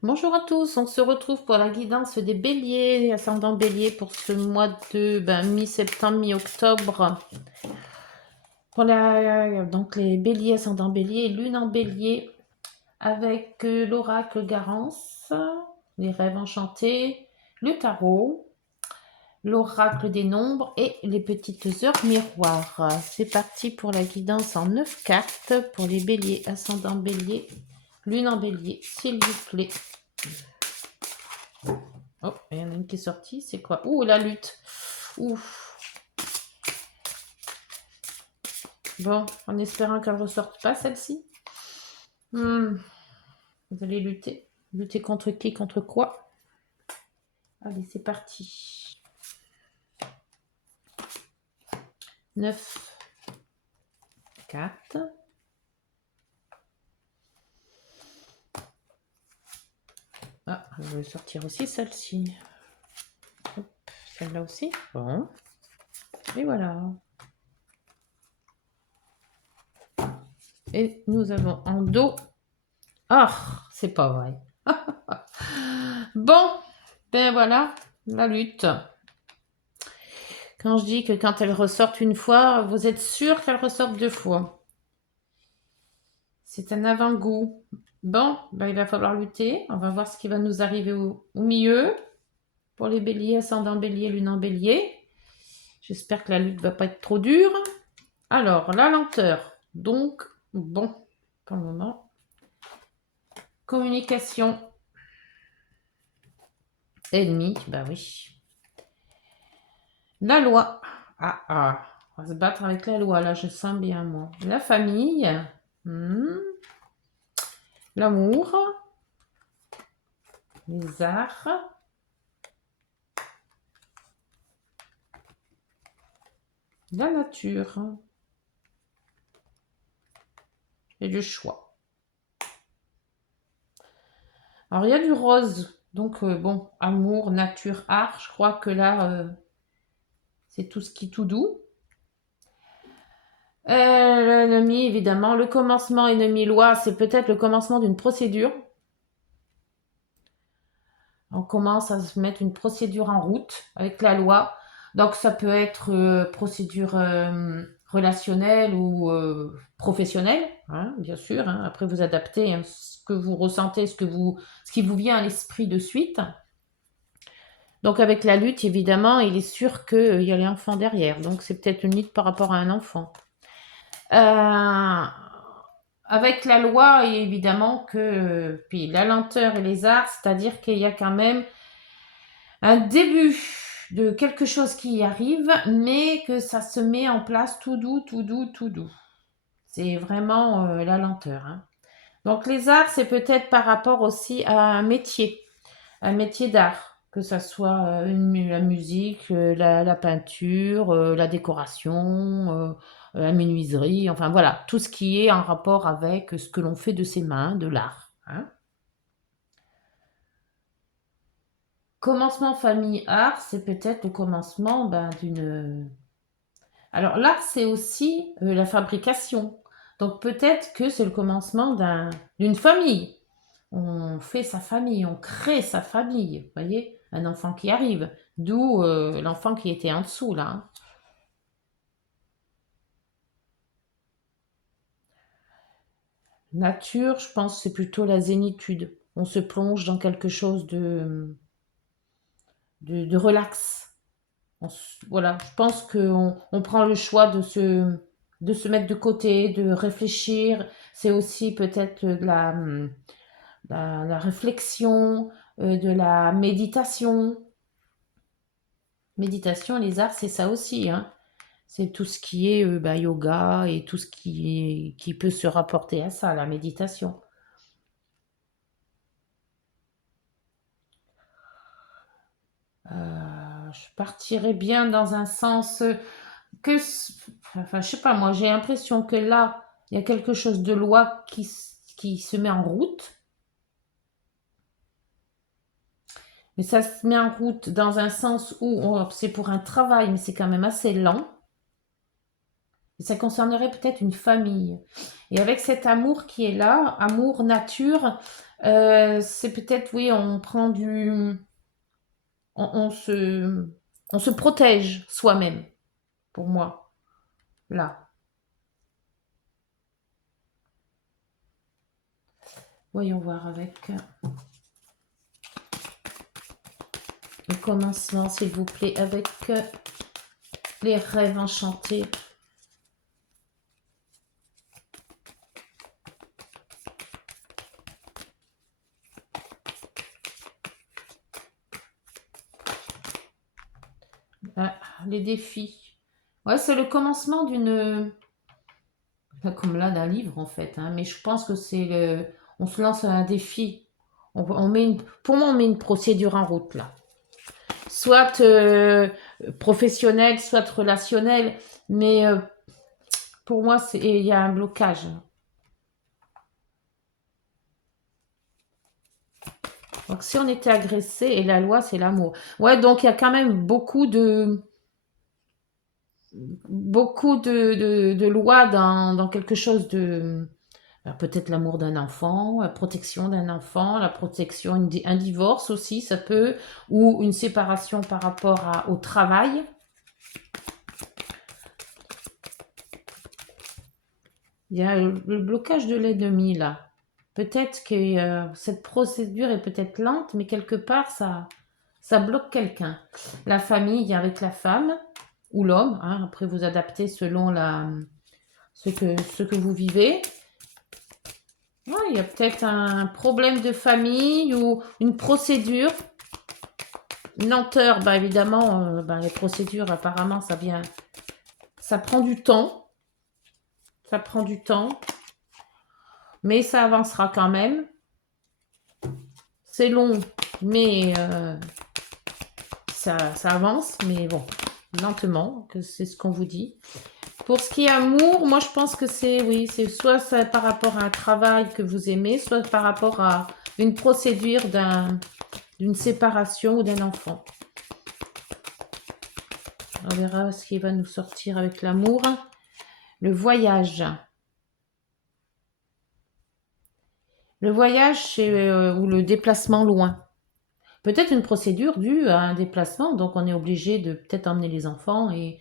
Bonjour à tous, on se retrouve pour la guidance des béliers, ascendant bélier pour ce mois de mi-septembre, mi-octobre. Pour donc les béliers, ascendant bélier, lune en bélier, avec l'oracle Garance, les rêves enchantés, le tarot, l'oracle des nombres et les petites heures miroirs. C'est parti pour la guidance en 9 cartes pour les béliers, ascendant bélier, lune en bélier, s'il vous plaît. Oh, il y en a une qui est sortie, c'est quoi? Ouh, la lutte. Ouf. Bon, en espérant qu'elle ne ressorte pas, celle-ci. Vous allez lutter. Lutter contre qui? Contre quoi? Allez, c'est parti. 9 4. Ah, je vais sortir aussi celle-ci. Celle-là aussi. Bon. Et voilà. Et nous avons en dos. Ah, c'est pas vrai. Bon, ben voilà, la lutte. Quand je dis que quand elle ressorte une fois, vous êtes sûr qu'elle ressorte deux fois. C'est un avant-goût. Bon, ben il va falloir lutter. On va voir ce qui va nous arriver au milieu. Pour les béliers, ascendant bélier, lune en bélier. J'espère que la lutte va pas être trop dure. Alors, la lenteur. Donc, bon, pour le moment. Communication. Ennemi, bah oui. La loi. Ah. On va se battre avec la loi, là, je sens bien, moi. La famille. L'amour. Les arts. La nature. Et le choix. Alors, il y a du rose. Donc, bon, amour, nature, art. Je crois que là, c'est tout ce qui est tout doux. L'ennemi, évidemment. Le commencement ennemi-loi, c'est peut-être le commencement d'une procédure. On commence à se mettre une procédure en route avec la loi. Donc, ça peut être procédure relationnelle ou professionnelle, hein, bien sûr. Hein. Après, vous adaptez hein, ce que vous ressentez, ce qui vous vient à l'esprit de suite. Donc, avec la lutte, évidemment, il est sûr qu'il y a l'enfant derrière. Donc, c'est peut-être une lutte par rapport à un enfant. Avec la loi, évidemment que puis la lenteur et les arts, c'est-à-dire qu'il y a quand même un début de quelque chose qui y arrive, mais que ça se met en place tout doux, tout doux, tout doux. C'est vraiment la lenteur. Hein. Donc les arts, c'est peut-être par rapport aussi à un métier d'art, que ça soit la musique, la peinture, la décoration, la menuiserie, enfin voilà, tout ce qui est en rapport avec ce que l'on fait de ses mains, de l'art. Hein. Commencement famille art, c'est peut-être le commencement d'une... Alors l'art, c'est aussi la fabrication. Donc peut-être que c'est le commencement d'une famille. On fait sa famille, on crée sa famille. Vous voyez, un enfant qui arrive. D'où l'enfant qui était en dessous, là. Hein. Nature, je pense, c'est plutôt la zénitude. On se plonge dans quelque chose de relax. Voilà, je pense qu'on prend le choix de se mettre de côté, de réfléchir. C'est aussi peut-être de la réflexion, de la méditation. Méditation, les arts, c'est ça aussi. Hein. C'est tout ce qui est yoga et tout ce qui peut se rapporter à ça, la méditation. Je partirais bien dans un sens que, enfin, je sais pas, moi, j'ai l'impression que là, il y a quelque chose de loi qui se met en route. Mais ça se met en route dans un sens où c'est pour un travail, mais c'est quand même assez lent. Et ça concernerait peut-être une famille. Et avec cet amour qui est là, amour nature, C'est peut-être, oui, on prend du... On on se protège soi-même, pour moi, là. Voyons voir avec le commencement, s'il vous plaît, avec les rêves enchantés. Ah, les défis. Ouais, c'est le commencement d'une... Comme là, d'un livre, en fait, hein. Mais je pense que c'est le... On se lance un défi. On met une... Pour moi, on met une procédure en route, là. Soit professionnelle, soit relationnelle. Mais pour moi, il y a un blocage. Donc, si on était agressé, et la loi, c'est l'amour. Ouais, donc il y a quand même beaucoup de lois dans quelque chose de... Alors, peut-être l'amour d'un enfant, la protection d'un enfant, la protection, un divorce aussi, ça peut, ou une séparation par rapport au travail. Il y a le blocage de l'ennemi là. Peut-être que cette procédure est peut-être lente, mais quelque part, ça bloque quelqu'un. La famille avec la femme ou l'homme, hein, après vous adaptez selon ce que vous vivez. Ouais, il y a peut-être un problème de famille ou une procédure. Une lenteur, bah évidemment, les procédures, apparemment, ça prend du temps. Ça prend du temps, mais ça avancera quand même. C'est long, mais ça avance, mais bon, lentement, que c'est ce qu'on vous dit. Pour ce qui est amour, moi je pense que c'est, oui, c'est soit ça par rapport à un travail que vous aimez, soit par rapport à une procédure d'une séparation ou d'un enfant. On verra ce qui va nous sortir avec l'amour. Le voyage. Le voyage ou le déplacement loin. Peut-être une procédure due à un déplacement, donc on est obligé de peut-être emmener les enfants et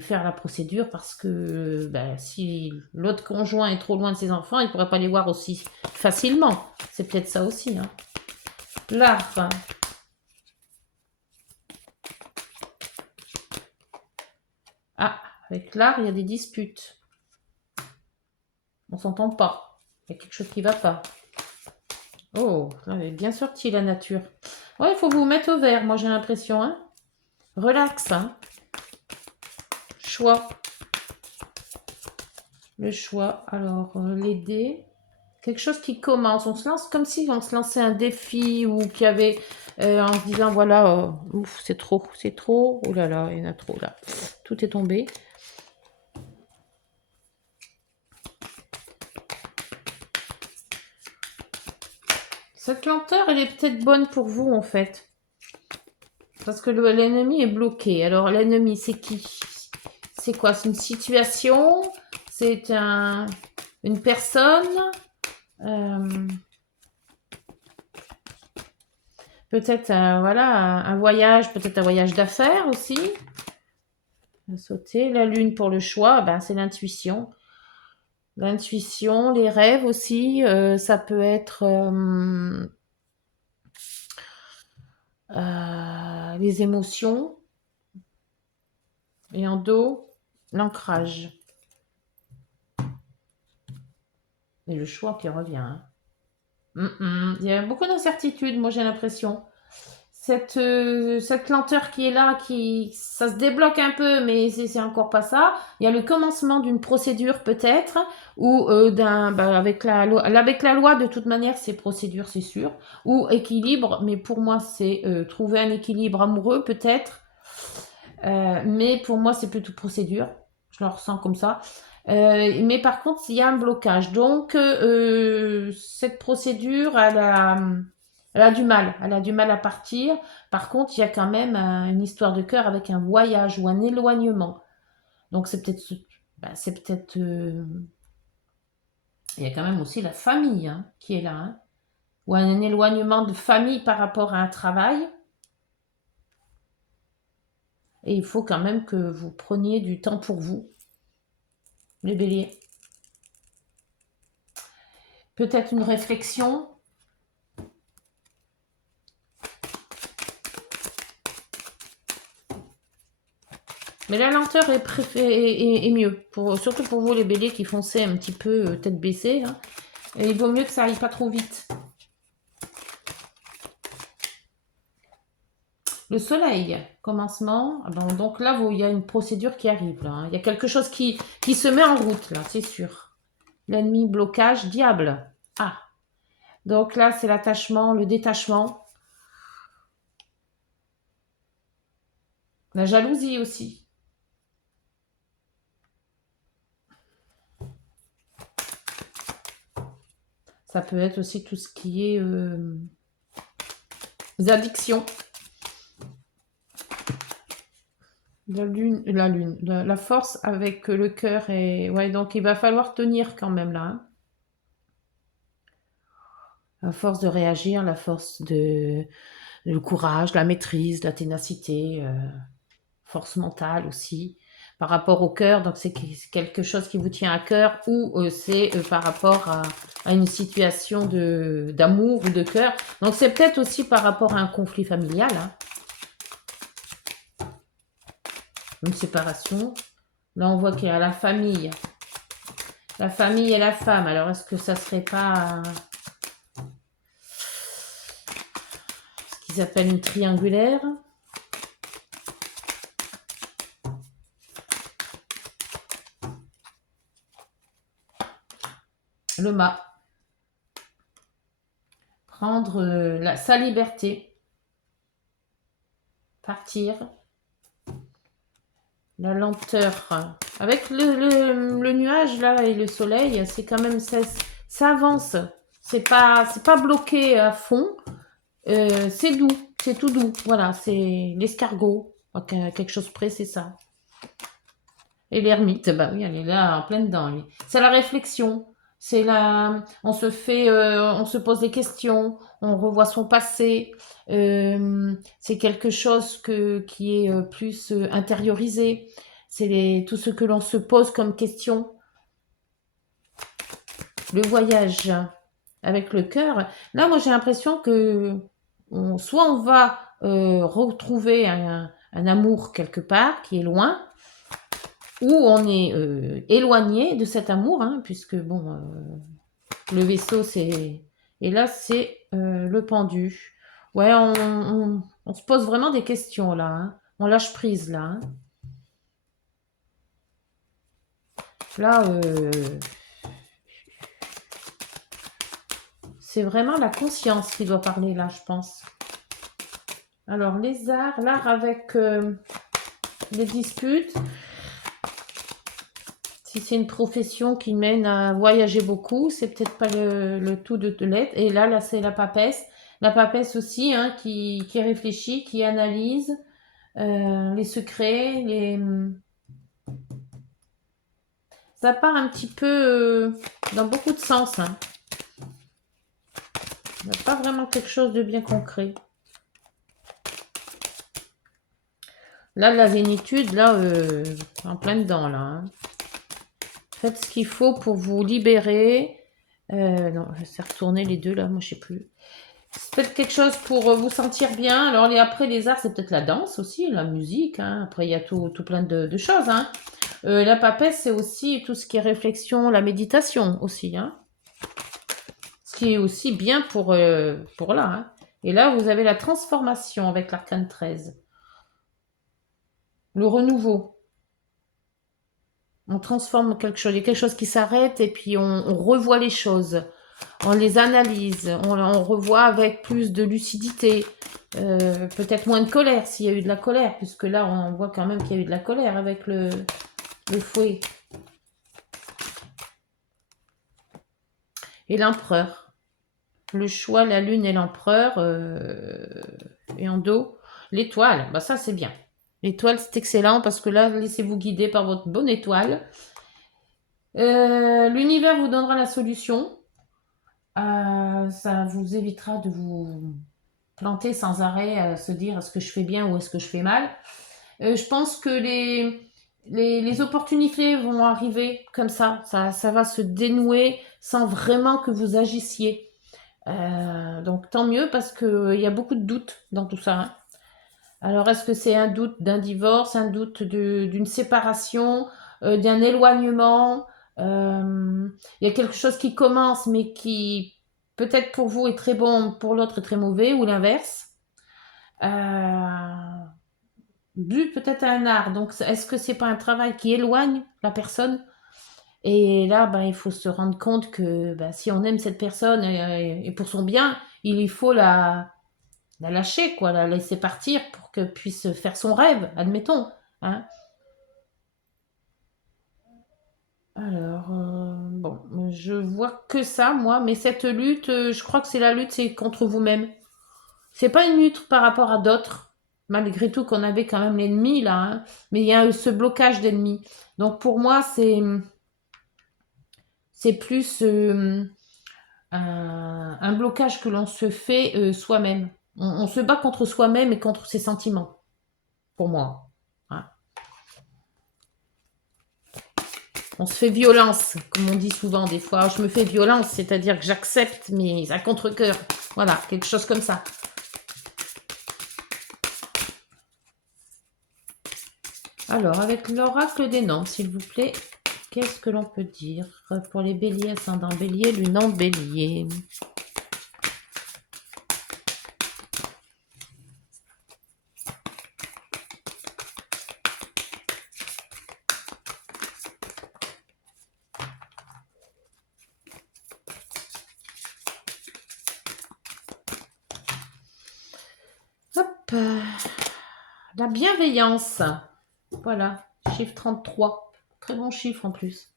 faire la procédure parce que si l'autre conjoint est trop loin de ses enfants, il ne pourrait pas les voir aussi facilement. C'est peut-être ça aussi. Hein. L'art. Ah, avec l'art, il y a des disputes. On s'entend pas. Il y a quelque chose qui ne va pas. Oh, elle est bien sortie la nature. Ouais, il faut vous mettre au vert, moi j'ai l'impression. Hein. Relax. Hein. Choix. Le choix. Alors, l'aider. Quelque chose qui commence. On se lance comme si on se lançait un défi ou qu'il y avait en se disant voilà, ouf, c'est trop, c'est trop. Oh là là, il y en a trop là. Tout est tombé. Cette lenteur, elle est peut-être bonne pour vous en fait. Parce que l'ennemi est bloqué. Alors, l'ennemi, c'est qui? C'est quoi? C'est une situation? C'est une personne? Peut-être un voyage, peut-être un voyage d'affaires aussi. Sauter. La lune pour le choix, c'est l'intuition. L'intuition, les rêves aussi, ça peut être les émotions. Et en dos, l'ancrage. Et le choix qui revient. Hein. Il y a beaucoup d'incertitudes, moi j'ai l'impression. Cette lenteur qui est là, ça se débloque un peu, mais c'est encore pas ça. Il y a le commencement d'une procédure peut-être, ou avec la loi de toute manière, c'est procédure, c'est sûr, ou équilibre, mais pour moi c'est trouver un équilibre amoureux peut-être, mais pour moi c'est plutôt procédure, je le ressens comme ça. Mais par contre, il y a un blocage. Donc, cette procédure, elle a du mal. Elle a du mal à partir. Par contre, il y a quand même une histoire de cœur avec un voyage ou un éloignement. Donc, c'est peut-être. Il y a quand même aussi la famille hein, qui est là. Hein. ou un éloignement de famille par rapport à un travail. Et il faut quand même que vous preniez du temps pour vous, les béliers. Peut-être une réflexion. Mais la lenteur est mieux. Surtout pour vous, les béliers qui foncez un petit peu tête baissée. Hein. Et il vaut mieux que ça aille pas trop vite. Le soleil, commencement. Donc là, il y a une procédure qui arrive. Là, hein. Il y a quelque chose qui se met en route, là, c'est sûr. L'ennemi, blocage, diable. Ah. Donc là, c'est l'attachement, le détachement. La jalousie aussi. Ça peut être aussi tout ce qui est addictions. La force avec le cœur. Ouais, donc il va falloir tenir quand même là. Hein. La force de réagir, la force le courage, la maîtrise, la ténacité, force mentale aussi. Par rapport au cœur, donc c'est quelque chose qui vous tient à cœur ou c'est par rapport à une situation d'amour ou de cœur. Donc c'est peut-être aussi par rapport à un conflit familial, hein. Une séparation. Là on voit qu'il y a la famille et la femme. Alors est-ce que ça serait pas ce qu'ils appellent une triangulaire? Le mât. Prendre sa liberté. Partir. La lenteur. Avec le nuage là et le soleil, c'est quand même ça avance. C'est pas bloqué à fond. C'est doux, c'est tout doux. Voilà, c'est l'escargot. Quelque chose près, c'est ça. Et l'ermite, bah oui, elle est là en pleine dedans. Lui. C'est la réflexion. C'est la, on se pose des questions, on revoit son passé. C'est quelque chose qui est plus intériorisé. C'est tout ce que l'on se pose comme question. Le voyage avec le cœur. Là, moi, j'ai l'impression que soit on va retrouver un amour quelque part qui est loin, ou on est éloigné de cet amour, hein, puisque bon, le vaisseau c'est... Et là c'est le pendu. Ouais, on se pose vraiment des questions là. Hein. On lâche prise là. Hein. Là, c'est vraiment la conscience qui doit parler là, je pense. Alors, les arts, l'art avec les disputes. Si c'est une profession qui mène à voyager beaucoup, c'est peut-être pas le tout de l'être. Et là, c'est la papesse. La papesse aussi, hein, qui réfléchit, qui analyse les secrets, ça part un petit peu dans beaucoup de sens. Hein. Il n'y a pas vraiment quelque chose de bien concret. Là, la zénitude, là, en plein dedans, là. Hein. Faites ce qu'il faut pour vous libérer. Non, je vais retourner les deux, là, moi, je sais plus. Faites quelque chose pour vous sentir bien. Alors, après, les arts, c'est peut-être la danse aussi, la musique. Hein. Après, il y a tout plein de choses. Hein. La papesse, c'est aussi tout ce qui est réflexion, la méditation aussi. Hein. Ce qui est aussi bien pour là. Hein. Et là, vous avez la transformation avec l'arcane 13. Le renouveau. On transforme quelque chose. Il y a quelque chose qui s'arrête et puis on revoit les choses. On les analyse. On revoit avec plus de lucidité. Peut-être moins de colère s'il y a eu de la colère. Puisque là, on voit quand même qu'il y a eu de la colère avec le fouet. Et l'empereur. Le choix, la lune et l'empereur. Et en dos, l'étoile. Bah ça, c'est bien. L'étoile, c'est excellent parce que là, laissez-vous guider par votre bonne étoile. L'univers vous donnera la solution. Ça vous évitera de vous planter sans arrêt, à se dire est-ce que je fais bien ou est-ce que je fais mal. Je pense que les opportunités vont arriver comme ça va se dénouer sans vraiment que vous agissiez. Donc tant mieux parce qu'il y a beaucoup de doutes dans tout ça, hein. Alors est-ce que c'est un doute d'un divorce, un doute d'une séparation, d'un éloignement? Il y a quelque chose qui commence mais qui peut-être pour vous est très bon, pour l'autre est très mauvais ou l'inverse. Euh, Dû peut-être à un art. Donc est-ce que c'est pas un travail qui éloigne la personne? Et là, ben, il faut se rendre compte que ben, si on aime cette personne et pour son bien, il lui faut la lâcher, quoi, la laisser partir pour qu'elle puisse faire son rêve, admettons, hein. Alors, bon, je vois que ça, moi, mais cette lutte, je crois que c'est la lutte, c'est contre vous-même. C'est pas une lutte par rapport à d'autres, malgré tout qu'on avait quand même l'ennemi là, hein, mais il y a ce blocage d'ennemi. Donc pour moi, c'est plus un blocage que l'on se fait soi-même. On se bat contre soi-même et contre ses sentiments, pour moi, hein. On se fait violence, comme on dit souvent des fois. Je me fais violence, c'est-à-dire que j'accepte, mais à contre-cœur. Voilà, quelque chose comme ça. Alors, avec l'oracle des noms, s'il vous plaît, qu'est-ce que l'on peut dire pour les béliers, ascendant bélier, lunan bélier? Hop, la bienveillance. Voilà, chiffre 33. Très bon chiffre en plus.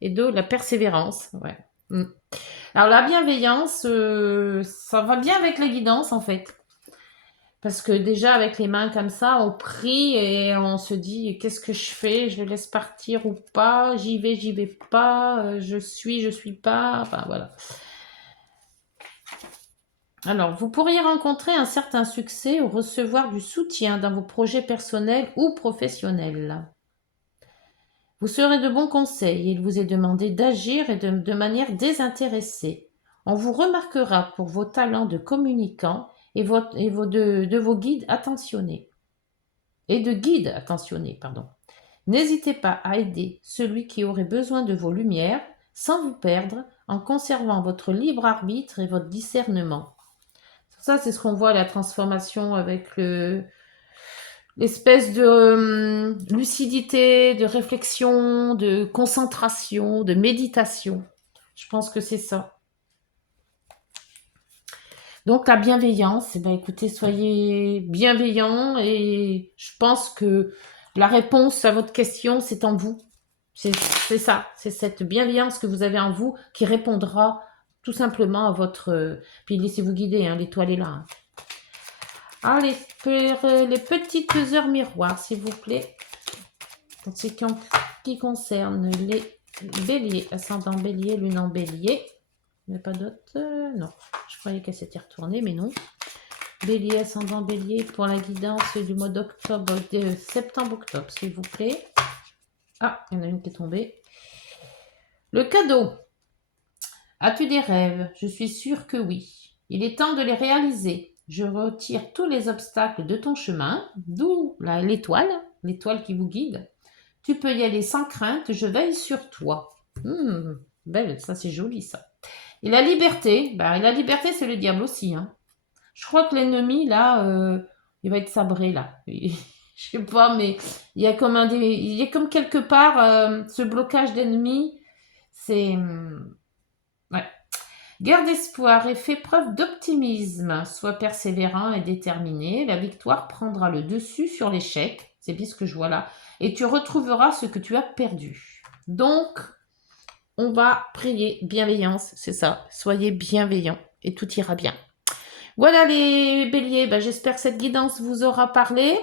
Et deux, la persévérance. Ouais. Mm. Alors la bienveillance, ça va bien avec la guidance en fait. Parce que déjà avec les mains comme ça, on prie et on se dit qu'est-ce que je fais? Je le laisse partir ou pas? J'y vais pas? Je suis pas? Enfin voilà. Alors, vous pourriez rencontrer un certain succès ou recevoir du soutien dans vos projets personnels ou professionnels. Vous serez de bons conseils et il vous est demandé d'agir et de manière désintéressée. On vous remarquera pour vos talents de communicant de vos guides attentionnés. Et de guides attentionnés, pardon. N'hésitez pas à aider celui qui aurait besoin de vos lumières sans vous perdre en conservant votre libre arbitre et votre discernement. Ça, c'est ce qu'on voit à la transformation avec l'espèce de lucidité, de réflexion, de concentration, de méditation. Je pense que c'est ça. Donc la bienveillance, eh ben, écoutez, soyez bienveillants et je pense que la réponse à votre question, c'est en vous. C'est ça, c'est cette bienveillance que vous avez en vous qui répondra tout simplement à votre... Puis laissez-vous guider, hein, l'étoile est là, hein. Ah, les petites heures miroirs, s'il vous plaît. En ce qui concerne les béliers, ascendant bélier, lune en bélier. Il n'y a pas d'autre? Non. Je croyais qu'elle s'était retournée, mais non. Bélier, ascendant bélier, pour la guidance du mois d'octobre, de septembre-octobre, s'il vous plaît. Ah, il y en a une qui est tombée. Le cadeau. As-tu des rêves? Je suis sûre que oui. Il est temps de les réaliser. Je retire tous les obstacles de ton chemin, d'où l'étoile qui vous guide. Tu peux y aller sans crainte, je veille sur toi. Belle, ça c'est joli ça. Et la liberté, la liberté c'est le diable aussi, hein. Je crois que l'ennemi là, il va être sabré là. Je sais pas, mais il y a comme il y a comme quelque part ce blocage d'ennemi. C'est ouais. Garde espoir et fais preuve d'optimisme. Sois persévérant et déterminé. La victoire prendra le dessus sur l'échec. C'est bien ce que je vois là. Et tu retrouveras ce que tu as perdu. Donc, on va prier bienveillance. C'est ça. Soyez bienveillants et tout ira bien. Voilà les béliers. J'espère que cette guidance vous aura parlé.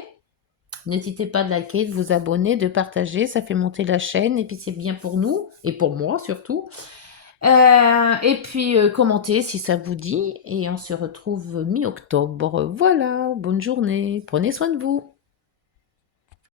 N'hésitez pas de liker, de vous abonner, de partager. Ça fait monter la chaîne et puis c'est bien pour nous et pour moi surtout. Et puis commentez si ça vous dit. Et on se retrouve mi-octobre. Voilà, bonne journée. Prenez soin de vous.